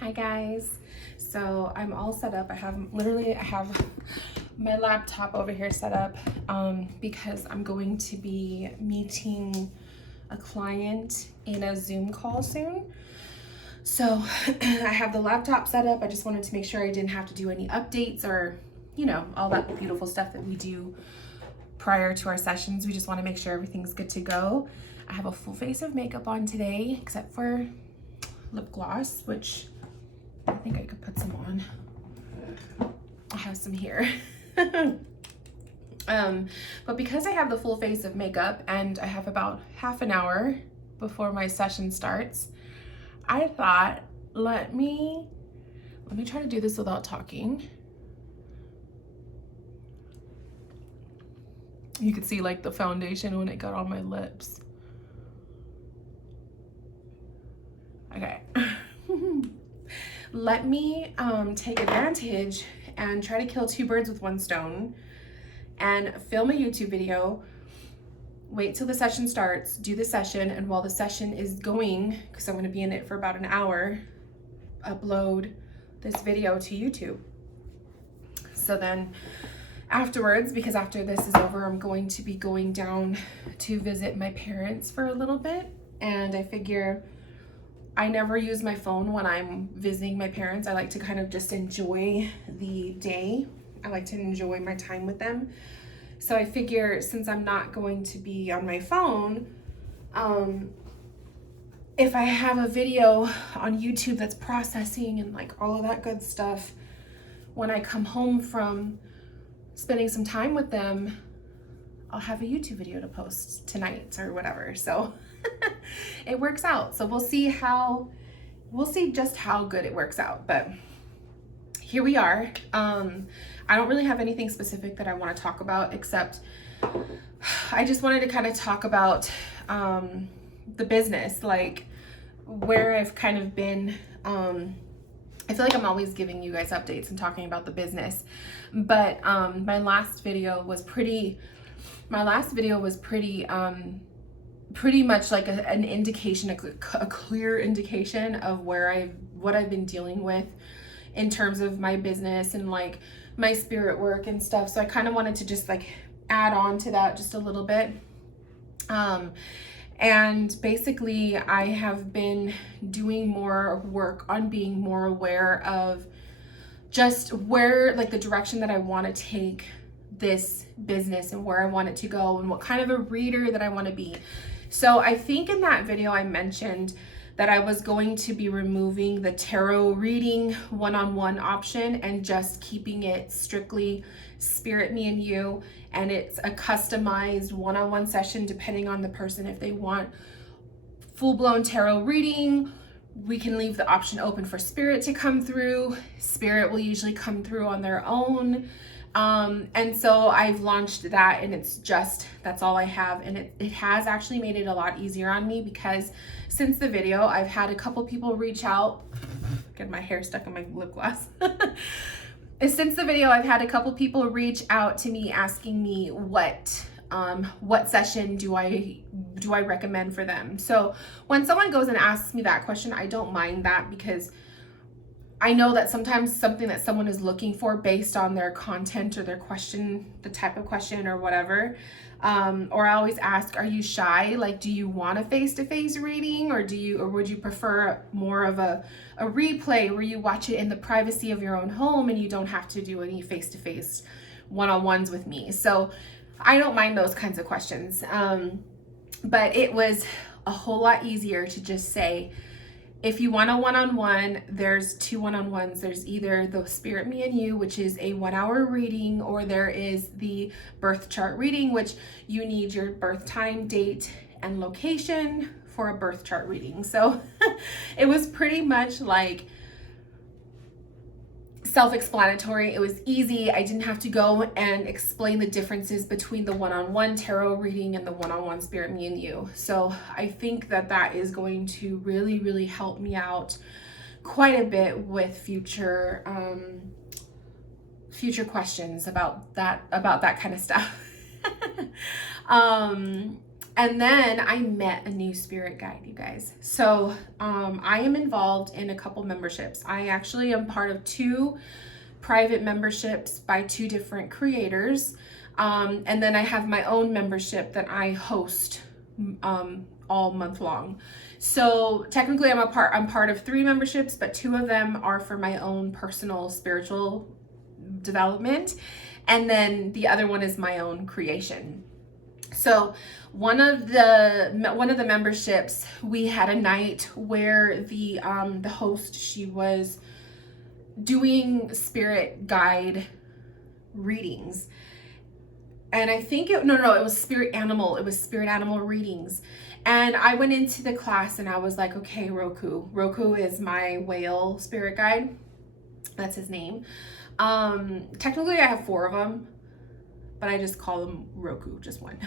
Hi guys. So I'm all set up. I have my laptop over here set up because I'm going to be meeting a client in a Zoom call soon. So I have the laptop set up. I just wanted to make sure I didn't have to do any updates or, all that beautiful stuff that we do prior to our sessions. We just want to make sure everything's good to go. I have a full face of makeup on today, except for lip gloss, which I think I could put some on. I have some here. But because I have the full face of makeup and I have about half an hour before my session starts, I thought, let me try to do this without talking. You could see like the foundation when it got on my lips. Okay. Let me take advantage and try to kill two birds with one stone and film a YouTube video, wait till the session starts, do the session, and while the session is going, because I'm going to be in it for about an hour, upload this video to YouTube. So then afterwards, because after this is over, I'm going to be going down to visit my parents for a little bit, and I figure I never use my phone when I'm visiting my parents. I like to kind of just enjoy the day. I like to enjoy my time with them. So I figure since I'm not going to be on my phone, if I have a video on YouTube that's processing and like all of that good stuff, when I come home from spending some time with them, I'll have a YouTube video to post tonight or whatever. So it works out. So we'll see just how good it works out. But here we are. I don't really have anything specific that I want to talk about, except I just wanted to kind of talk about the business, like where I've kind of been. I feel like I'm always giving you guys updates and talking about the business, but my last video was pretty much like an indication, a clear indication of what I've been dealing with in terms of my business and like my spirit work and stuff. So I kind of wanted to just like add on to that just a little bit. And basically I have been doing more work on being more aware of just where, like the direction that I want to take this business and where I want it to go and what kind of a reader that I want to be. So I think in that video I mentioned that I was going to be removing the tarot reading one-on-one option and just keeping it strictly Spirit, Me, and You. And it's a customized one-on-one session depending on the person. If they want full-blown tarot reading, we can leave the option open for Spirit to come through. Spirit will usually come through on their own. And so I've launched that, and that's all I have. And it has actually made it a lot easier on me, because since the video, I've had a couple people reach out. Get my hair stuck in my lip gloss. Since the video, I've had a couple people reach out to me asking me what session do I recommend for them. So when someone goes and asks me that question, I don't mind that, because I know that sometimes something that someone is looking for based on their content or their question, the type of question or whatever. Or I always ask, are you shy? Like, do you want a face-to-face reading, or would you prefer more of a replay where you watch it in the privacy of your own home and you don't have to do any face-to-face one-on-ones with me? So I don't mind those kinds of questions. But it was a whole lot easier to just say, if you want a one-on-one, there's two one-on-ones. There's either the Spirit, Me, and You, which is a 1 hour reading, or there is the birth chart reading, which you need your birth time, date, and location for a birth chart reading. So it was pretty much like self-explanatory. It was easy. I didn't have to go and explain the differences between the one-on-one tarot reading and the one-on-one Spirit, Me, and You. So I think that is going to really, really help me out quite a bit with future questions about that kind of stuff. And then I met a new spirit guide, you guys. So I am involved in a couple memberships. I actually am part of 2 private memberships by 2 different creators. And then I have my own membership that I host all month long. So technically I'm part of 3 memberships, but 2 of them are for my own personal spiritual development. And then the other one is my own creation. So one of the memberships, we had a night where the host, she was doing spirit guide readings. And I think it was spirit animal readings. And I went into the class and I was like, okay, Roku is my whale spirit guide. That's his name. Technically I have 4 of them, but I just call them Roku, just one.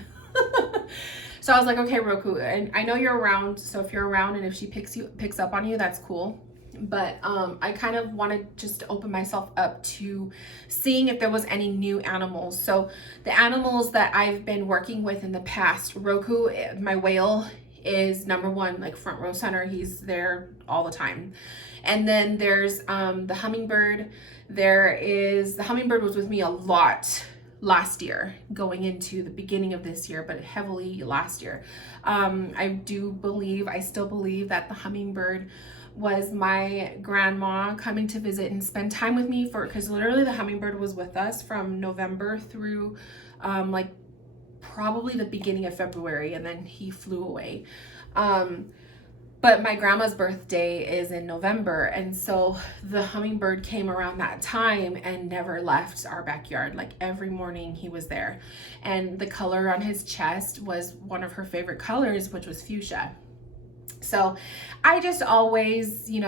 So I was like, okay, Roku, and I know you're around, so if you're around and if she picks up on you, that's cool. But I kind of wanted just to open myself up to seeing if there was any new animals. So the animals that I've been working with in the past, Roku, my whale, is number 1, like front row center. He's there all the time. And then there's the hummingbird. The hummingbird was with me a lot last year, going into the beginning of this year, but heavily last year. I still believe that the hummingbird was my grandma coming to visit and spend time with me, because literally the hummingbird was with us from November through like probably the beginning of February, and then he flew away. But my grandma's birthday is in November, and so the hummingbird came around that time and never left our backyard. Like every morning he was there. And the color on his chest was one of her favorite colors, which was fuchsia. So I just always, in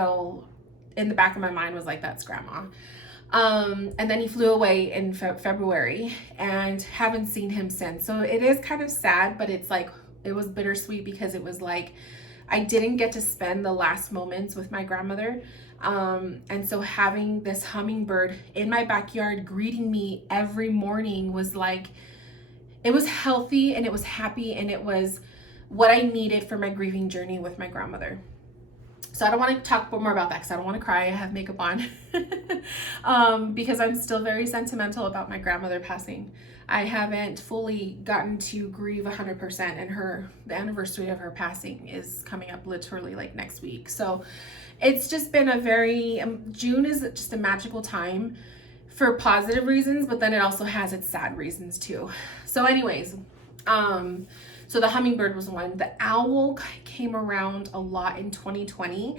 the back of my mind was like, that's grandma. And then he flew away in February and haven't seen him since. So it is kind of sad, but it's like, it was bittersweet because it was like, I didn't get to spend the last moments with my grandmother. And so having this hummingbird in my backyard greeting me every morning was like, it was healthy and it was happy and it was what I needed for my grieving journey with my grandmother. So I don't want to talk more about that because I don't want to cry. I have makeup on because I'm still very sentimental about my grandmother passing. I haven't fully gotten to grieve 100%, and the anniversary of her passing is coming up literally like next week. So it's just been a very, June is just a magical time for positive reasons, but then it also has its sad reasons too. So anyways, so the hummingbird was one. The owl came around a lot in 2020.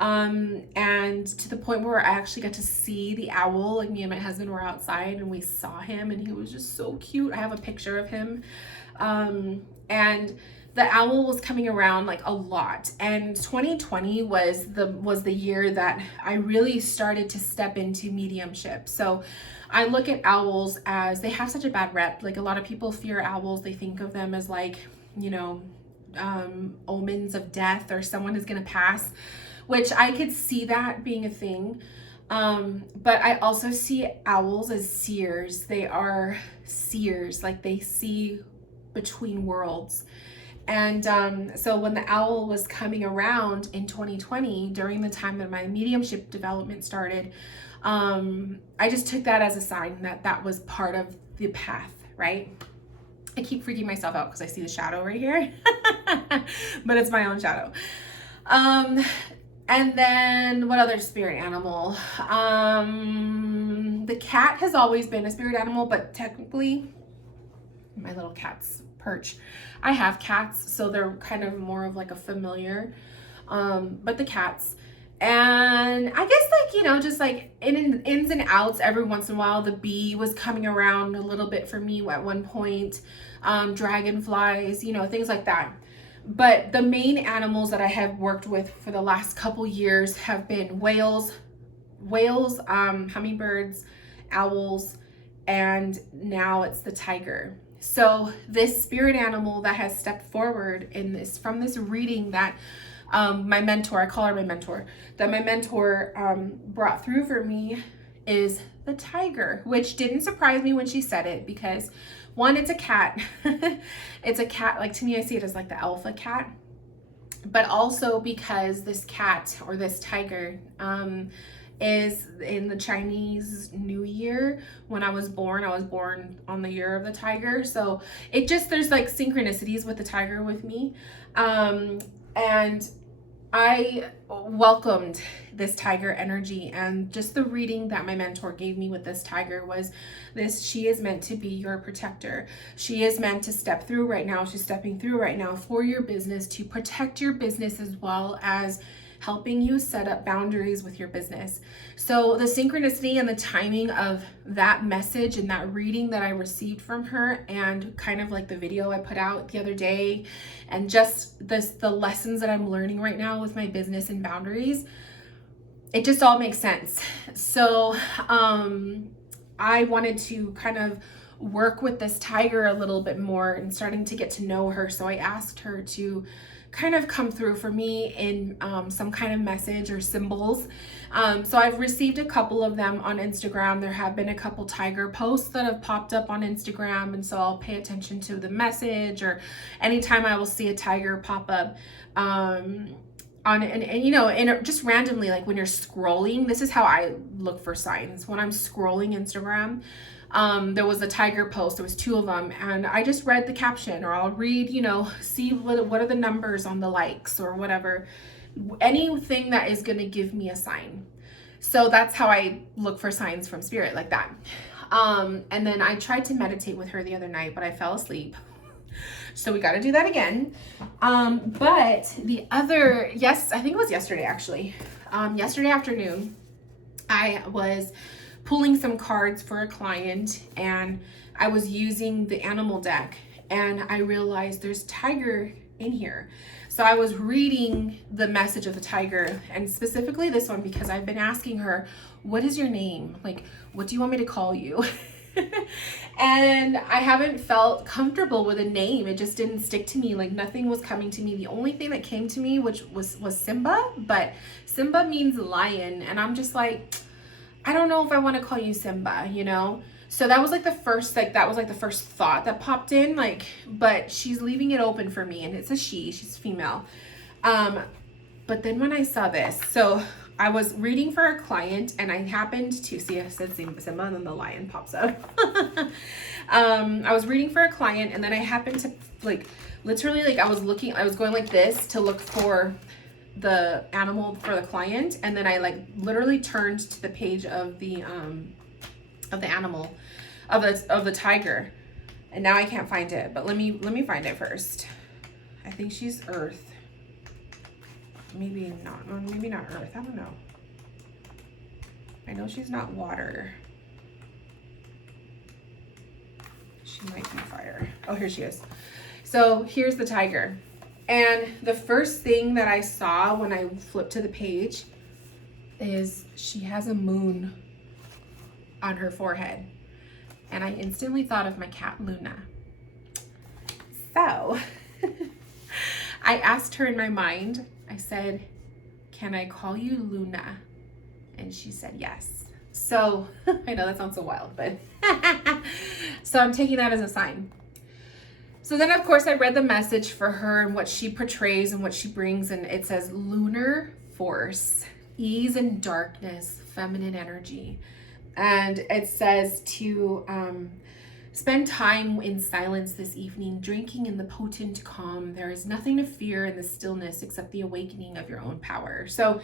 And to the point where I actually got to see the owl. Like me and my husband were outside and we saw him and he was just so cute. I have a picture of him. And the owl was coming around like a lot. And 2020 was the year that I really started to step into mediumship. So I look at owls as, they have such a bad rep. Like a lot of people fear owls. They think of them as like, omens of death or someone is going to pass, which I could see that being a thing. But I also see owls as seers. They are seers, like they see between worlds. And so when the owl was coming around in 2020, during the time that my mediumship development started, I just took that as a sign that was part of the path, right? I keep freaking myself out because I see the shadow right here, but it's my own shadow. And then what other spirit animal? The cat has always been a spirit animal, but technically my little cat's perch. I have cats, so they're kind of more of like a familiar, but the cats. And I guess like, just like ins and outs every once in a while, the bee was coming around a little bit for me at one point, dragonflies, things like that. But the main animals that I have worked with for the last couple years have been whales, hummingbirds, owls, and now it's the tiger. So this spirit animal that has stepped forward from this reading that my mentor, I call her my mentor, that my mentor brought through for me is the tiger, which didn't surprise me when she said it because one, it's a cat. It's a cat, like to me, I see it as like the alpha cat, but also because this cat or this tiger is in the Chinese New Year. When I was born on the year of the tiger. So it just, there's like synchronicities with the tiger with me. And I welcomed this tiger energy, and just the reading that my mentor gave me with this tiger was this: she is meant to be your protector. She is meant to step through right now. She's stepping through right now for your business, to protect your business as well as helping you set up boundaries with your business. So the synchronicity and the timing of that message and that reading that I received from her, and kind of like the video I put out the other day, and just the lessons that I'm learning right now with my business and boundaries, it just all makes sense. So I wanted to kind of work with this tiger a little bit more and starting to get to know her. So I asked her to kind of come through for me in some kind of message or symbols. So I've received a couple of them on Instagram. There have been a couple tiger posts that have popped up on Instagram, and so I'll pay attention to the message, or anytime I will see a tiger pop up and you know, and just randomly, like when you're scrolling, this is how I look for signs. When I'm scrolling Instagram, there was a tiger post, there was 2 of them, and I just read the caption, or I'll read, you know, see what are the numbers on the likes or whatever, anything that is going to give me a sign. So that's how I look for signs from spirit, like that. And then I tried to meditate with her the other night, but I fell asleep. So we got to do that again. But yes, I think it was yesterday actually. Yesterday afternoon, I was pulling some cards for a client, and I was using the animal deck, and I realized there's tiger in here. So I was reading the message of the tiger, and specifically this one, because I've been asking her, what is your name? Like, what do you want me to call you? And I haven't felt comfortable with a name. It just didn't stick to me. Like, nothing was coming to me. The only thing that came to me, which was Simba, but Simba means lion. And I'm just like, I don't know if I want to call you Simba, you know? So that was like the first thought that popped in, like, but she's leaving it open for me, and it's a she's female. But then when I saw this, so I was reading for a client, and I happened to see, I said Simba, and then the lion pops up. I was reading for a client, and then I happened to, like, literally, like, I was going like this to look for the animal for the client, and then I like literally turned to the page of the animal of the tiger, and now I can't find it, but let me find it first. I think she's earth. Maybe not earth. I don't know. I know she's not water. She might be fire. Oh, here she is. So here's the tiger. And the first thing that I saw when I flipped to the page is she has a moon on her forehead. And I instantly thought of my cat, Luna. So I asked her in my mind, I said, can I call you Luna? And she said yes. So I know that sounds so wild, but so I'm taking that as a sign. So then, of course, I read the message for her and what she portrays and what she brings. And it says lunar force, ease and darkness, feminine energy. And it says to spend time in silence this evening, drinking in the potent calm. There is nothing to fear in the stillness except the awakening of your own power. So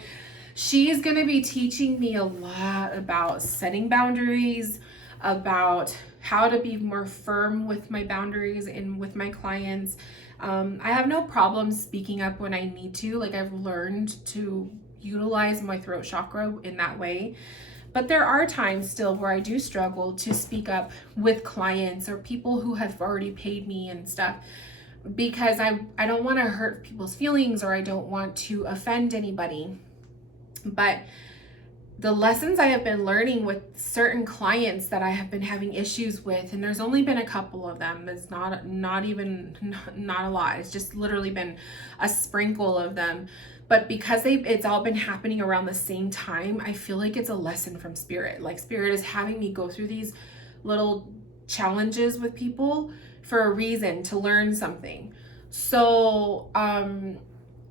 she's going to be teaching me a lot about setting boundaries, about how to be more firm with my boundaries and with my clients. I have no problem speaking up when I need to. Like, I've learned to utilize my throat chakra in that way. But there are times still where I do struggle to speak up with clients or people who have already paid me and stuff, because I don't want to hurt people's feelings, or I don't want to offend anybody. But the lessons I have been learning with certain clients that I have been having issues with, and there's only been a couple of them, it's not a lot, it's just literally been a sprinkle of them. But because it's all been happening around the same time, I feel like it's a lesson from Spirit. Like Spirit is having me go through these little challenges with people for a reason, to learn something. So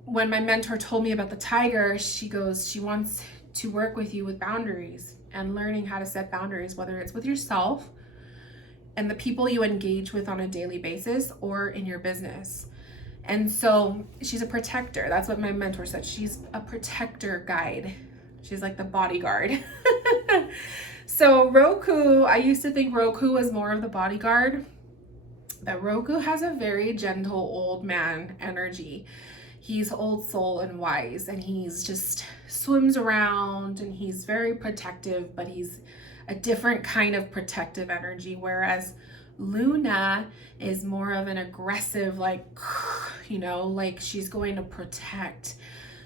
when my mentor told me about the tiger, she goes, she wants to work with you with boundaries and learning how to set boundaries, whether it's with yourself and the people you engage with on a daily basis or in your business. And so she's a protector. That's what my mentor said. She's a protector guide. She's like the bodyguard. So Roku, I used to think Roku was more of the bodyguard, but Roku has a very gentle old man energy. He's old soul and wise, and he's just swims around, and he's very protective, but he's a different kind of protective energy, whereas Luna is more of an aggressive, like, you know, like she's going to protect.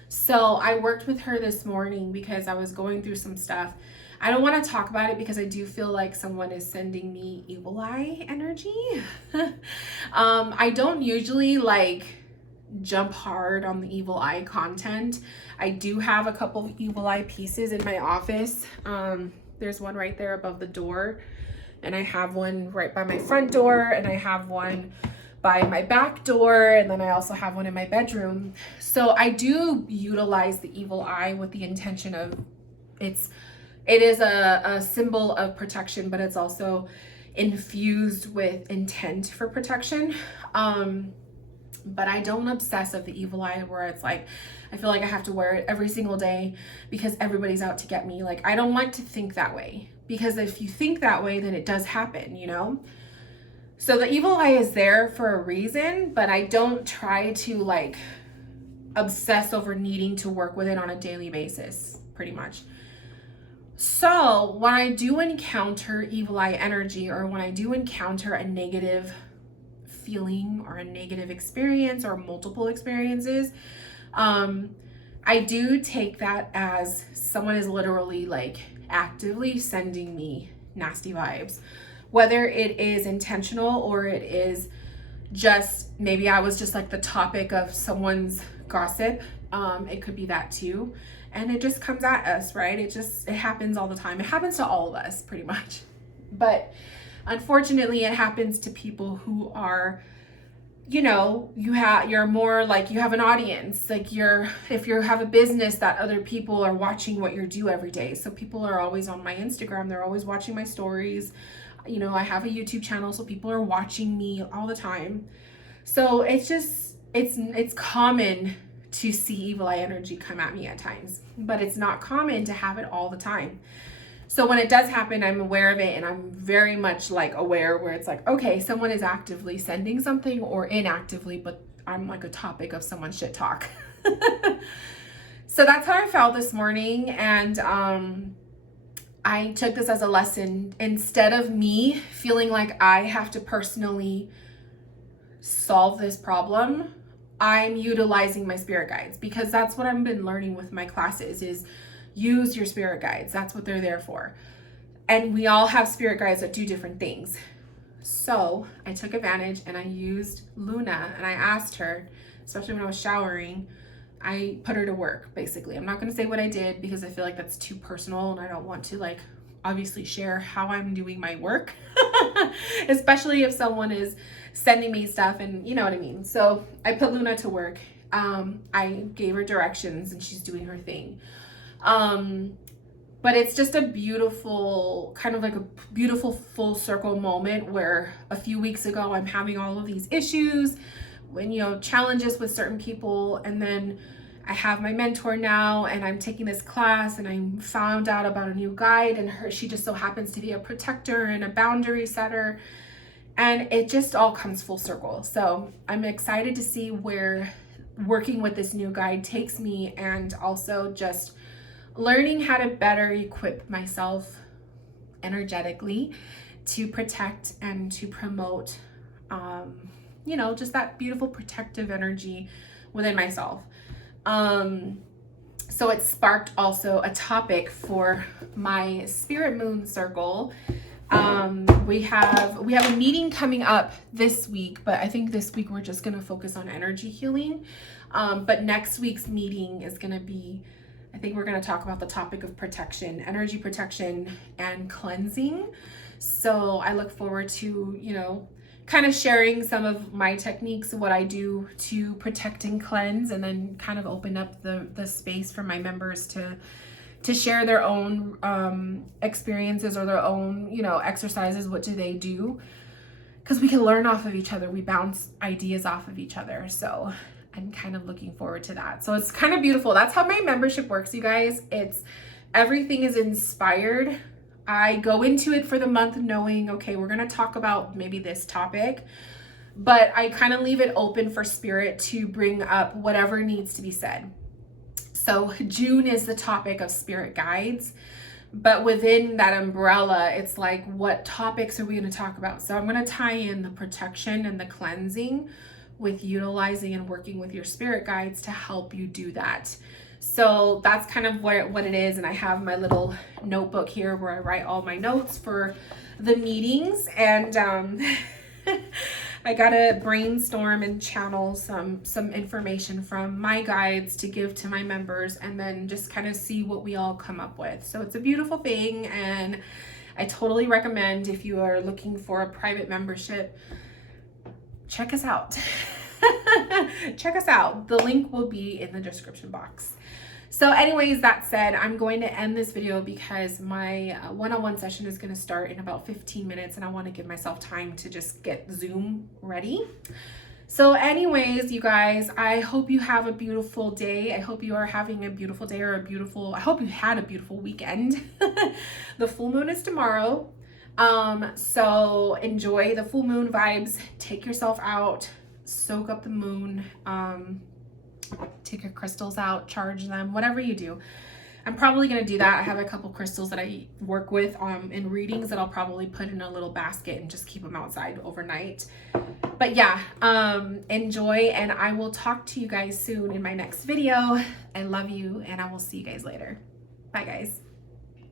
So I worked with her this morning because I was going through some stuff. I don't want to talk about it because I do feel like someone is sending me evil eye energy. I don't usually like jump hard on the evil eye content. I do have a couple of evil eye pieces in my office. There's one right there above the door, and I have one right by my front door, and I have one by my back door, and then I also have one in my bedroom. So I do utilize the evil eye with the intention of it is a symbol of protection, but it's also infused with intent for protection. But I don't obsess of the evil eye where it's like, I feel like I have to wear it every single day because everybody's out to get me. Like, I don't like to think that way, because if you think that way, then it does happen, you know? So the evil eye is there for a reason, but I don't try to like obsess over needing to work with it on a daily basis, pretty much. So when I do encounter evil eye energy, or when I do encounter a negative feeling or a negative experience or multiple experiences, I do take that as someone is literally like actively sending me nasty vibes, whether it is intentional or it is just, maybe I was just like the topic of someone's gossip. It could be that too. And it just comes at us, right? It happens all the time. It happens to all of us pretty much. But unfortunately, it happens to people who are, you know, you're more like, you have an audience, like if you have a business that other people are watching what you do every day. So people are always on my Instagram. They're always watching my stories. You know, I have a YouTube channel, so people are watching me all the time. So it's common to see evil eye energy come at me at times, but it's not common to have it all the time. So when it does happen, I'm aware of it, and I'm very much like aware where it's like, okay, someone is actively sending something or inactively, but I'm like a topic of someone's shit talk. So that's how I felt this morning. And I took this as a lesson. Instead of me feeling like I have to personally solve this problem, I'm utilizing my spirit guides, because that's what I've been learning with my classes is use your spirit guides. That's what they're there for. And we all have spirit guides that do different things. So I took advantage and I used Luna, and I asked her, especially when I was showering, I put her to work, basically. I'm not going to say what I did because I feel like that's too personal, and I don't want to like obviously share how I'm doing my work, especially if someone is sending me stuff, and you know what I mean. So I put Luna to work. I gave her directions, and she's doing her thing. But it's just a beautiful, kind of like a beautiful full circle moment where a few weeks ago I'm having all of these issues, when, you know, challenges with certain people, and then I have my mentor now, and I'm taking this class, and I found out about a new guide, and she just so happens to be a protector and a boundary setter, and it just all comes full circle. So I'm excited to see where working with this new guide takes me, and also just learning how to better equip myself energetically to protect and to promote, you know, just that beautiful protective energy within myself. So it sparked also a topic for my Spirit Moon Circle. We have a meeting coming up this week, but I think this week we're just going to focus on energy healing. But next week's meeting is going to be, I think we're going to talk about the topic of protection, energy protection and cleansing. So I look forward to, you know, kind of sharing some of my techniques, what I do to protect and cleanse, and then kind of open up the space for my members to share their own experiences or their own, you know, exercises. What do they do? Because we can learn off of each other. We bounce ideas off of each other. So I'm kind of looking forward to that. So it's kind of beautiful. That's how my membership works, you guys. It's everything is inspired. I go into it for the month knowing, okay, we're going to talk about maybe this topic, but I kind of leave it open for spirit to bring up whatever needs to be said. So June is the topic of spirit guides, but within that umbrella, it's like, what topics are we going to talk about? So I'm going to tie in the protection and the cleansing with utilizing and working with your spirit guides to help you do that. So that's kind of what it is. And I have my little notebook here where I write all my notes for the meetings. And I gotta brainstorm and channel some information from my guides to give to my members, and then just kind of see what we all come up with. So it's a beautiful thing, and I totally recommend, if you are looking for a private membership, check us out. Check us out. The link will be in the description box. So anyways, that said, I'm going to end this video because my one-on-one session is going to start in about 15 minutes, and I want to give myself time to just get Zoom ready. So anyways, you guys, I hope you have a beautiful day. I hope you are having a beautiful day, or I hope you had a beautiful weekend. The full moon is tomorrow. So enjoy the full moon vibes. Take yourself out, soak up the moon, take your crystals out, charge them, whatever you do. I'm probably going to do that. I have a couple crystals that I work with in readings that I'll probably put in a little basket and just keep them outside overnight. But yeah, enjoy, and I will talk to you guys soon in my next video. I love you, and I will see you guys later. Bye, guys.